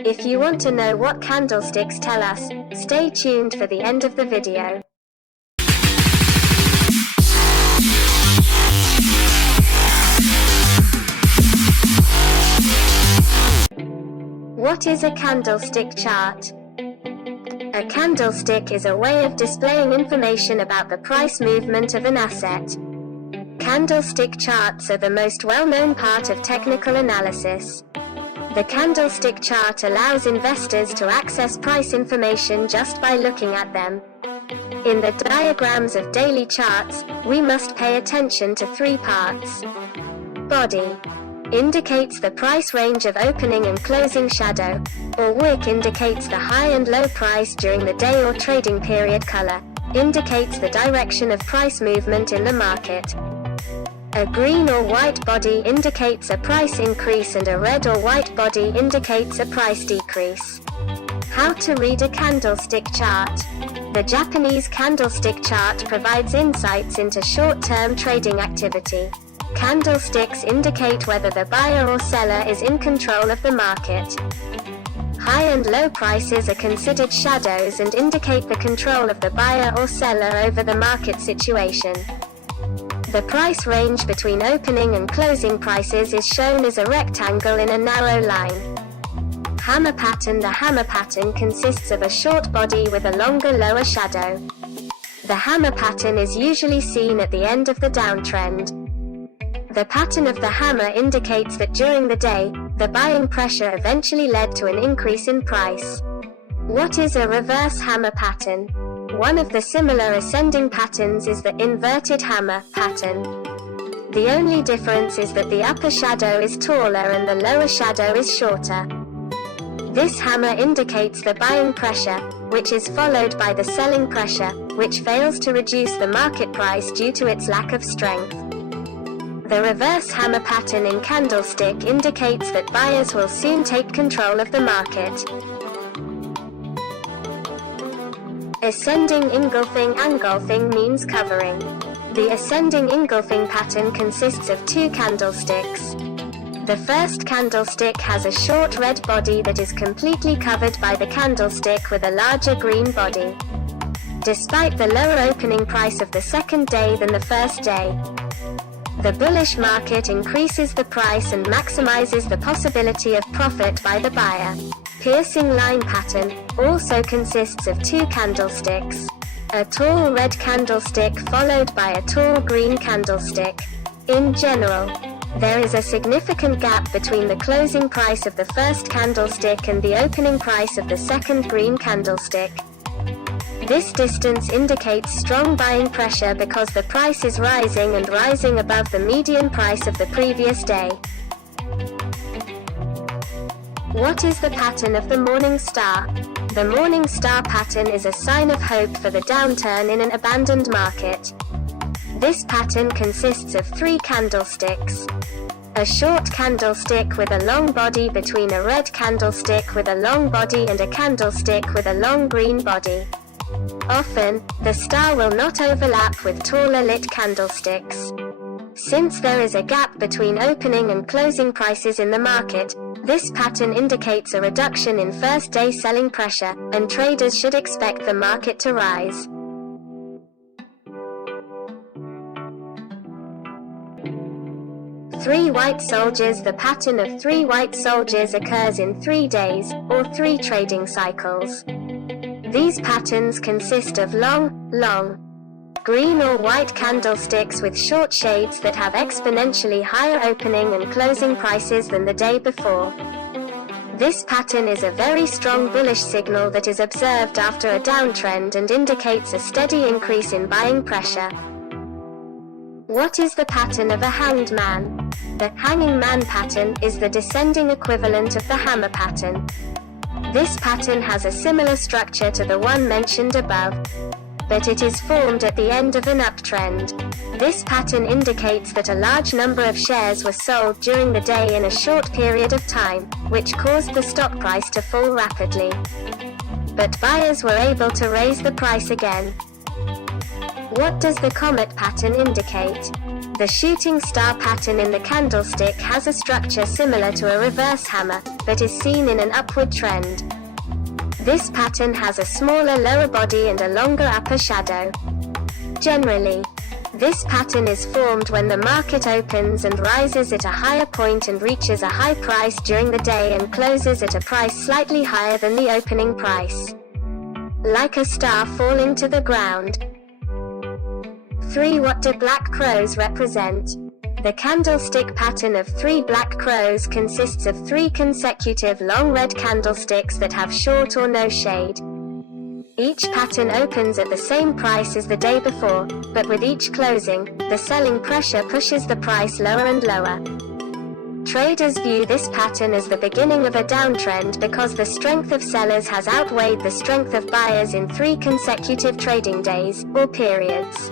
If you want to know what candlesticks tell us, stay tuned for the end of the video. What is a candlestick chart? A candlestick is a way of displaying information about the price movement of an asset. Candlestick charts are the most well-known part of technical analysis. The candlestick chart allows investors to access price information just by looking at them. In the diagrams of daily charts, we must pay attention to three parts. Body indicates the price range of opening and closing shadow, or wick indicates the high and low price during the day or trading period. Color indicates the direction of price movement in the market. A green or white body indicates a price increase and a red or white body indicates a price decrease. How to read a candlestick chart. The Japanese candlestick chart provides insights into short-term trading activity. Candlesticks indicate whether the buyer or seller is in control of the market. High and low prices are considered shadows and indicate the control of the buyer or seller over the market situation. The price range between opening and closing prices is shown as a rectangle in a narrow line. Hammer pattern. The hammer pattern consists of a short body with a longer lower shadow. The hammer pattern is usually seen at the end of the downtrend. The pattern of the hammer indicates that during the day, the buying pressure eventually led to an increase in price. What is a reverse hammer pattern? One of the similar ascending patterns is the inverted hammer pattern. The only difference is that the upper shadow is taller and the lower shadow is shorter. This hammer indicates the buying pressure, which is followed by the selling pressure, which fails to reduce the market price due to its lack of strength. The reverse hammer pattern in candlestick indicates that buyers will soon take control of the market. Ascending engulfing means covering. The ascending engulfing pattern consists of two candlesticks. The first candlestick has a short red body that is completely covered by the candlestick with a larger green body. Despite the lower opening price of the second day than the first day, the bullish market increases the price and maximizes the possibility of profit by the buyer. Piercing line pattern also consists of two candlesticks. A tall red candlestick followed by a tall green candlestick. In general, there is a significant gap between the closing price of the first candlestick and the opening price of the second green candlestick. This distance indicates strong buying pressure because the price is rising and rising above the median price of the previous day. What is the pattern of the morning star? The morning star pattern is a sign of hope for the downturn in an abandoned market. This pattern consists of three candlesticks. A short candlestick with a long body between a red candlestick with a long body and a candlestick with a long green body. Often, the star will not overlap with taller lit candlesticks. Since there is a gap between opening and closing prices in the market, this pattern indicates a reduction in first-day selling pressure, and traders should expect the market to rise. Three white soldiers. The pattern of three white soldiers occurs in 3 days, or 3 trading cycles. These patterns consist of long, green or white candlesticks with short shades that have exponentially higher opening and closing prices than the day before. This pattern is a very strong bullish signal that is observed after a downtrend and indicates a steady increase in buying pressure. What is the pattern of a hanged man? The hanging man pattern is the descending equivalent of the hammer pattern. This pattern has a similar structure to the one mentioned above, but it is formed at the end of an uptrend. This pattern indicates that a large number of shares were sold during the day in a short period of time, which caused the stock price to fall rapidly. But buyers were able to raise the price again. What does the comet pattern indicate? The shooting star pattern in the candlestick has a structure similar to a reverse hammer, but is seen in an upward trend. This pattern has a smaller lower body and a longer upper shadow. Generally, this pattern is formed when the market opens and rises at a higher point and reaches a high price during the day and closes at a price slightly higher than the opening price. Like a star falling to the ground. 3. What do black crows represent? The candlestick pattern of 3 black crows consists of 3 consecutive long red candlesticks that have short or no shade. Each pattern opens at the same price as the day before, but with each closing, the selling pressure pushes the price lower and lower. Traders view this pattern as the beginning of a downtrend because the strength of sellers has outweighed the strength of buyers in 3 consecutive trading days, or periods.